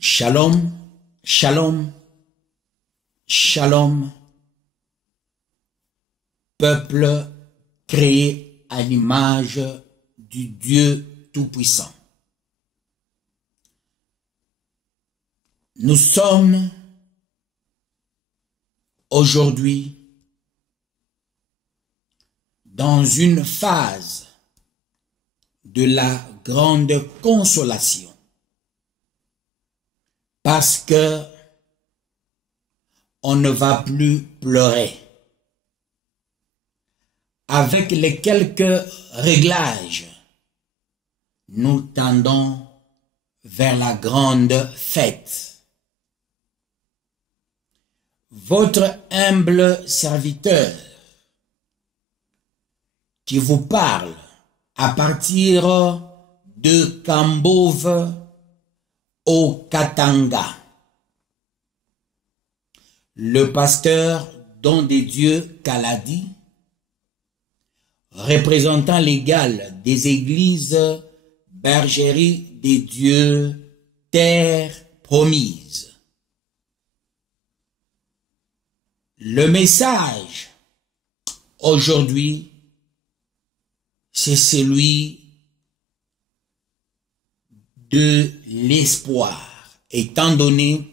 Shalom, shalom, shalom, peuple créé à l'image du Dieu Tout-Puissant. Nous sommes aujourd'hui dans une phase de la grande consolation. Parce que on ne va plus pleurer. Avec les quelques réglages, nous tendons vers la grande fête. Votre humble serviteur qui vous parle à partir de Kambove au Katanga. Le pasteur Don de Dieu Kaladi, représentant légal des églises Bergerie des Dieux, Terre Promise. Le message aujourd'hui, c'est celui de l'espoir, étant donné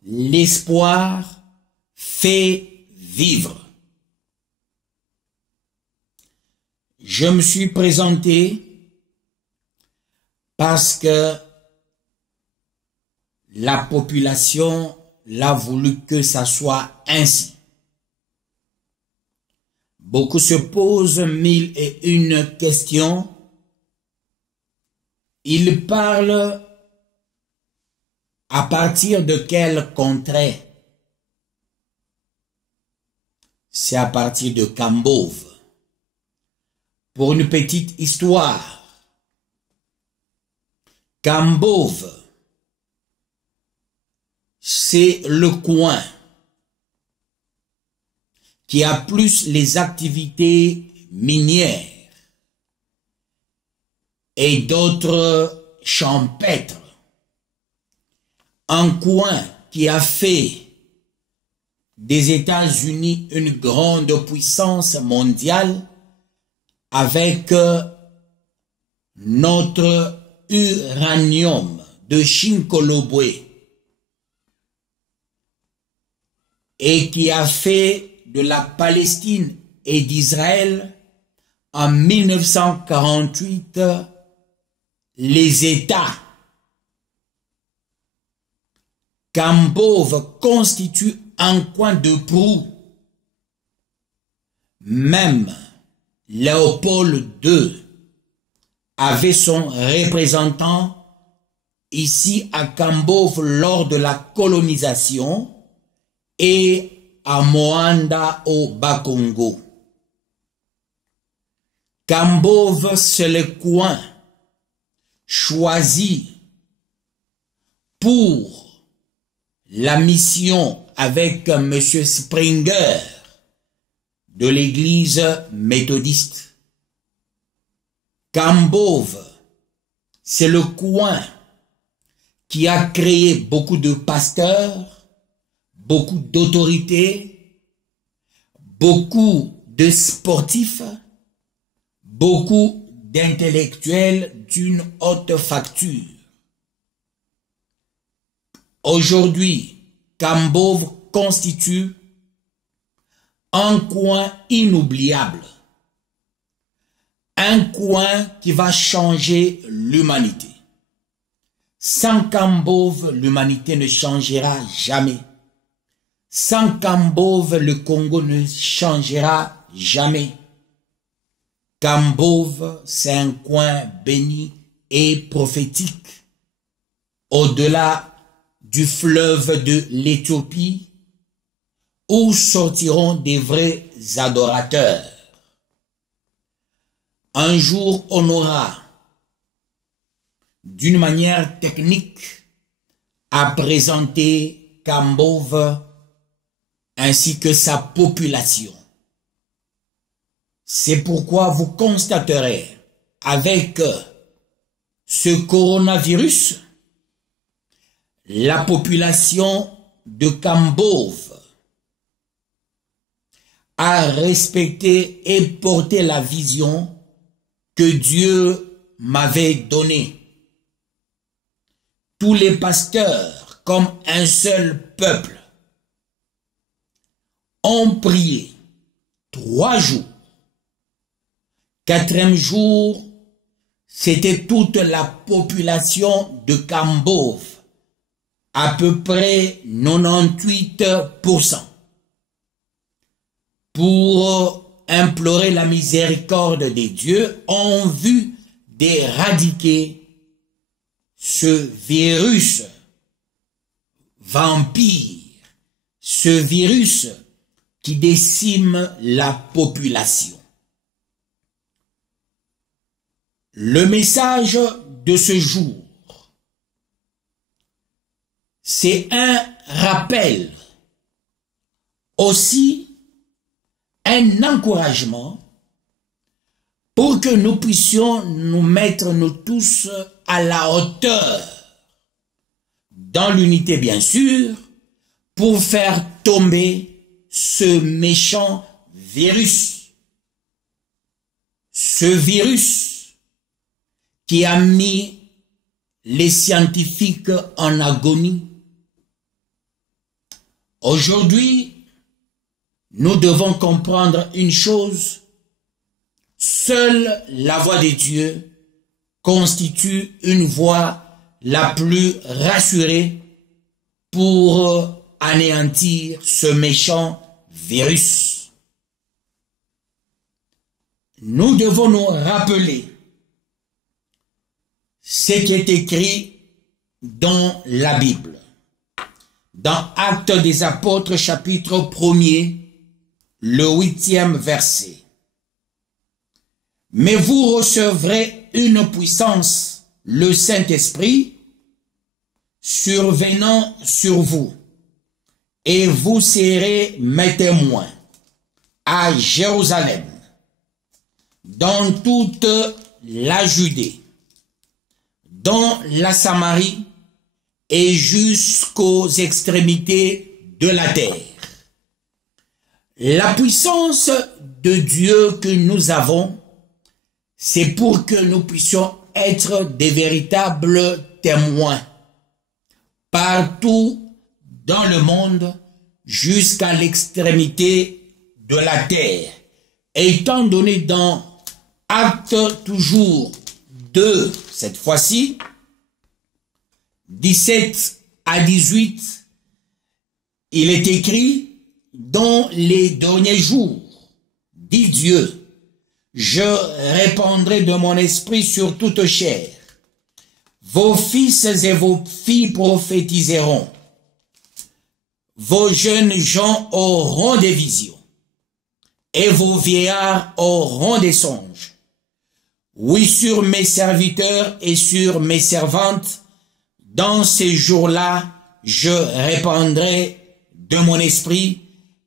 l'espoir fait vivre. Je me suis présenté parce que la population l'a voulu que ça soit ainsi. Beaucoup se posent 1001 questions. Il parle à partir de quel contrée? C'est à partir de Kambove. Pour une petite histoire, Kambove, c'est le coin qui a plus les activités minières et d'autres champêtres. Un coin qui a fait des États-Unis une grande puissance mondiale avec notre uranium de Chinkolobwe et qui a fait de la Palestine et d'Israël en 1948 les États. Kambove constitue un coin de proue. Même Léopold II avait son représentant ici à Kambove lors de la colonisation et à Moanda au Bas-Congo. Kambove, c'est le coin choisi pour la mission avec M. Springer de l'église méthodiste. Kambove, c'est le coin qui a créé beaucoup de pasteurs, beaucoup d'autorités, beaucoup de sportifs, beaucoup d'intellectuels d'une haute facture. Aujourd'hui, Kambove constitue un coin inoubliable, un coin qui va changer l'humanité. Sans Kambove, l'humanité ne changera jamais. Sans Kambove, le Congo ne changera jamais. Kambove, c'est un coin béni et prophétique. Au-delà du fleuve de l'Éthiopie, où sortiront des vrais adorateurs. Un jour, on aura, d'une manière technique, à présenter Kambove ainsi que sa population. C'est pourquoi vous constaterez avec ce coronavirus la population de Kambove a respecté et porté la vision que Dieu m'avait donnée. Tous les pasteurs, comme un seul peuple, ont prié 3 jours. 4e jour, c'était toute la population de Kambove, à peu près 98%, pour implorer la miséricorde des dieux en vue d'éradiquer ce virus vampire, ce virus qui décime la population. Le message de ce jour, c'est un rappel, aussi un encouragement pour que nous puissions nous mettre nous tous à la hauteur, dans l'unité bien sûr, pour faire tomber ce méchant virus. Ce virus qui a mis les scientifiques en agonie. Aujourd'hui, nous devons comprendre une chose: seule la voix de Dieu constitue une voie la plus rassurée pour anéantir ce méchant virus. Nous devons nous rappeler ce qui est écrit dans la Bible. Dans Actes des Apôtres, chapitre 1er, le 8e verset. Mais vous recevrez une puissance, le Saint-Esprit, survenant sur vous, et vous serez mes témoins à Jérusalem, dans toute la Judée, dans la Samarie et jusqu'aux extrémités de la terre. La puissance de Dieu que nous avons, c'est pour que nous puissions être des véritables témoins partout dans le monde jusqu'à l'extrémité de la terre. Étant donné dans Actes toujours 2, cette fois-ci, 17 à 18, il est écrit: dans les derniers jours, dit Dieu, je répandrai de mon esprit sur toute chair. Vos fils et vos filles prophétiseront. Vos jeunes gens auront des visions. Et vos vieillards auront des songes. Oui, sur mes serviteurs et sur mes servantes, dans ces jours-là, je répandrai de mon esprit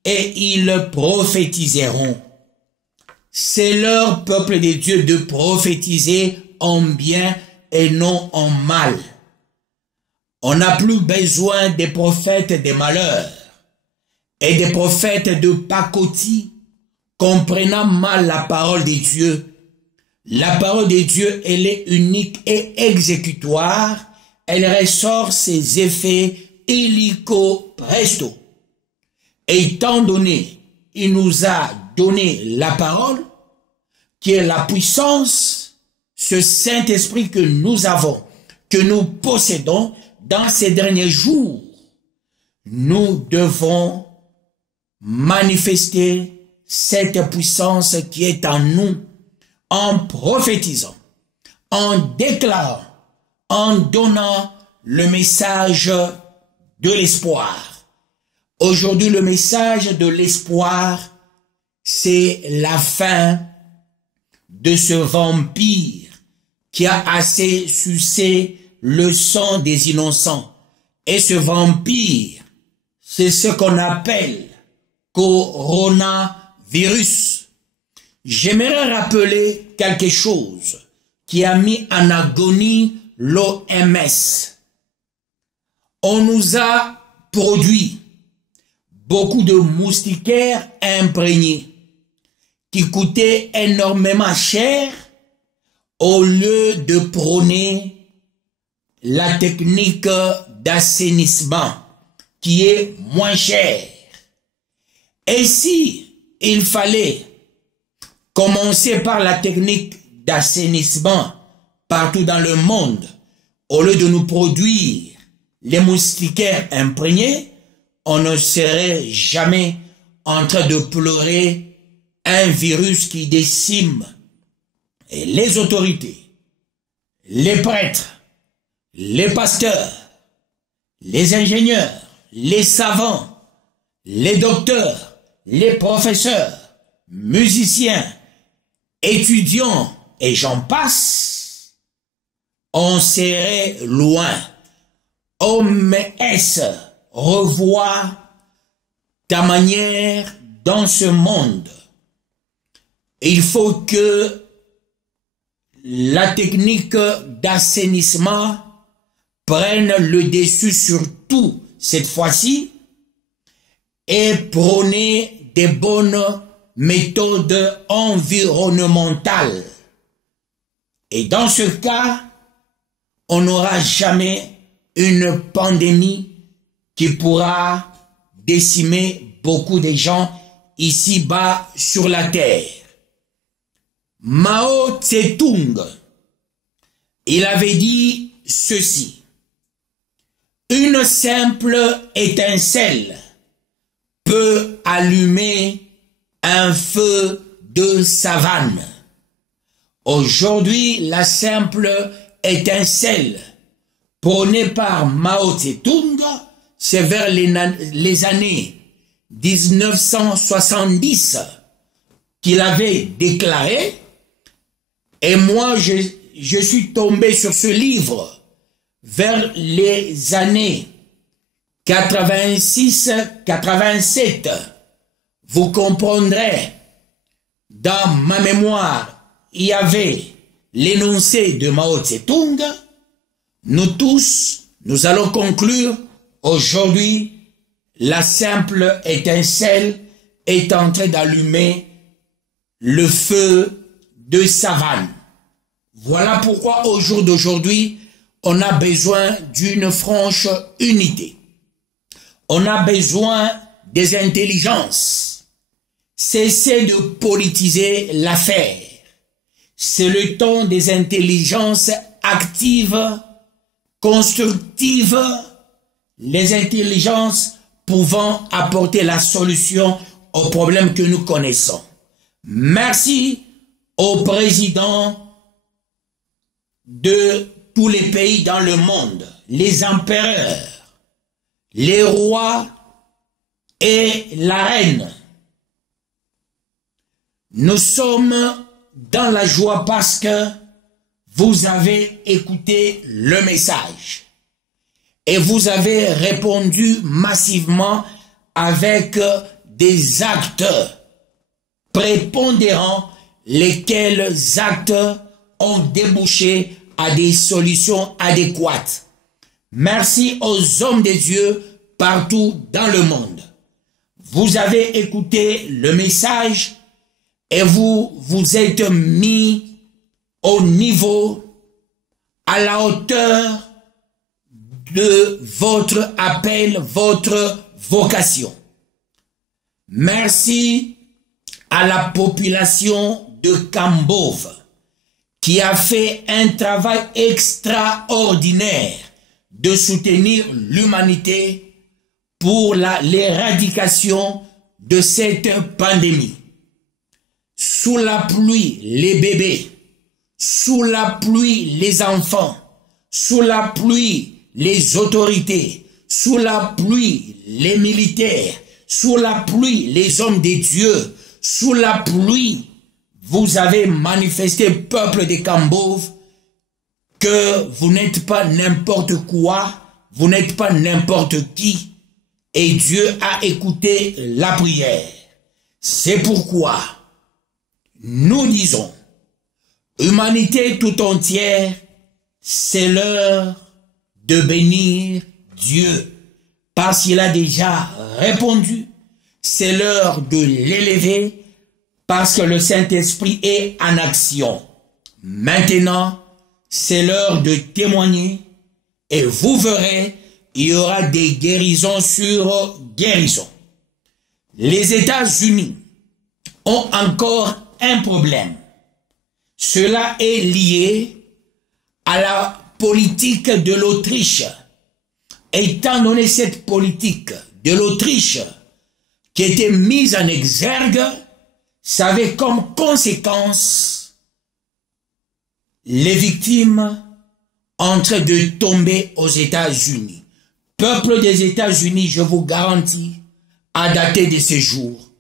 et ils prophétiseront. C'est leur peuple de Dieu de prophétiser en bien et non en mal. On n'a plus besoin des prophètes des malheurs et des prophètes de pacotille comprenant mal la parole de Dieu. La parole de Dieu, elle est unique et exécutoire. Elle ressort ses effets illico presto. Et étant donné, il nous a donné la parole, qui est la puissance, ce Saint-Esprit que nous avons, que nous possédons dans ces derniers jours. Nous devons manifester cette puissance qui est en nous, en prophétisant, en déclarant, en donnant le message de l'espoir. Aujourd'hui, le message de l'espoir, c'est la fin de ce vampire qui a assez sucé le sang des innocents. Et ce vampire, c'est ce qu'on appelle coronavirus. J'aimerais rappeler quelque chose qui a mis en agonie l'OMS. On nous a produit beaucoup de moustiquaires imprégnés qui coûtaient énormément cher au lieu de prôner la technique d'assainissement qui est moins chère. Et si il fallait commencer par la technique d'assainissement partout dans le monde, au lieu de nous produire les moustiquaires imprégnés, on ne serait jamais en train de pleurer un virus qui décime les autorités, les prêtres, les pasteurs, les ingénieurs, les savants, les docteurs, les professeurs, musiciens, étudiants et j'en passe. On serait loin. OMS, revois ta manière dans ce monde. Il faut que la technique d'assainissement prenne le dessus sur tout cette fois-ci et prôner des bonnes méthodes environnementales. Et dans ce cas, on n'aura jamais une pandémie qui pourra décimer beaucoup de gens ici-bas sur la terre. Mao Tse-tung, il avait dit ceci: une simple étincelle peut allumer un feu de savane. Aujourd'hui, la simple étincelle prônée par Mao Tse-tung, c'est vers les années 1970 qu'il avait déclaré. Et moi, je suis tombé sur ce livre vers les années 86-87. Vous comprendrez, dans ma mémoire, il y avait l'énoncé de Mao Tse-tung. Nous tous, nous allons conclure aujourd'hui, la simple étincelle est en train d'allumer le feu de savane. Voilà pourquoi au jour d'aujourd'hui, on a besoin d'une franche unité. On a besoin des intelligences. Cessez de politiser l'affaire. C'est le temps des intelligences actives, constructives, les intelligences pouvant apporter la solution aux problèmes que nous connaissons. Merci aux présidents de tous les pays dans le monde, les empereurs, les rois et la reine. Nous sommes dans la joie parce que vous avez écouté le message et vous avez répondu massivement avec des actes prépondérants, lesquels actes ont débouché à des solutions adéquates. Merci aux hommes de Dieu partout dans le monde. Vous avez écouté le message et vous vous êtes mis au niveau, à la hauteur de votre appel, votre vocation. Merci à la population de Kambove qui a fait un travail extraordinaire de soutenir l'humanité pour l'éradication de cette pandémie. Sous la pluie, les bébés, sous la pluie, les enfants, sous la pluie, les autorités, sous la pluie, les militaires, sous la pluie, les hommes de Dieu, sous la pluie, vous avez manifesté, peuple de Kambove, que vous n'êtes pas n'importe quoi, vous n'êtes pas n'importe qui, et Dieu a écouté la prière. C'est pourquoi nous disons, humanité tout entière, c'est l'heure de bénir Dieu, parce qu'il a déjà répondu. C'est l'heure de l'élever, parce que le Saint-Esprit est en action. Maintenant, c'est l'heure de témoigner, et vous verrez, il y aura des guérisons sur guérisons. Les États-Unis ont encore un problème. Cela est lié à la politique de l'Autriche. Étant donné cette politique de l'Autriche qui était mise en exergue, ça avait comme conséquence les victimes en train de tomber aux États-Unis. Peuple des États-Unis, je vous garantis, à dater de ces jours,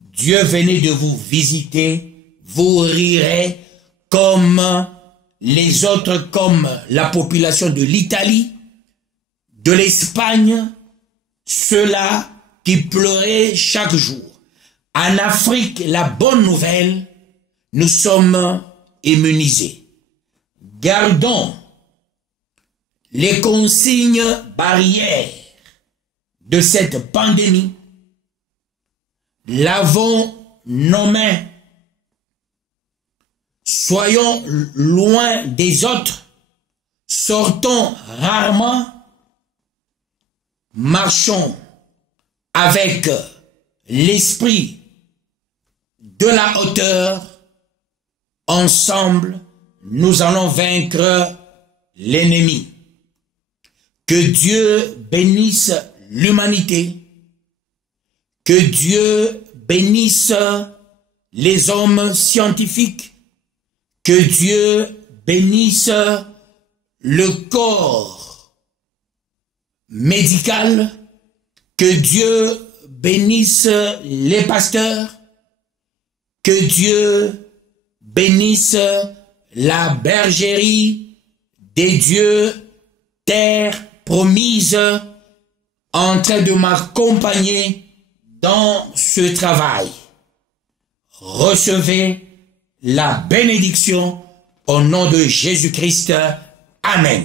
Dieu venait de vous visiter, vous rirez comme les autres, comme la population de l'Italie, de l'Espagne, ceux-là qui pleuraient chaque jour. En Afrique, la bonne nouvelle, nous sommes immunisés. Gardons les consignes barrières de cette pandémie. Lavons nos mains. Soyons loin des autres. Sortons rarement. Marchons avec l'esprit de la hauteur. Ensemble, nous allons vaincre l'ennemi. Que Dieu bénisse l'humanité. Que Dieu bénisse les hommes scientifiques. Que Dieu bénisse le corps médical. Que Dieu bénisse les pasteurs. Que Dieu bénisse la bergerie des dieux, terre promise, en train de m'accompagner dans ce travail. Recevez la bénédiction au nom de Jésus-Christ. Amen.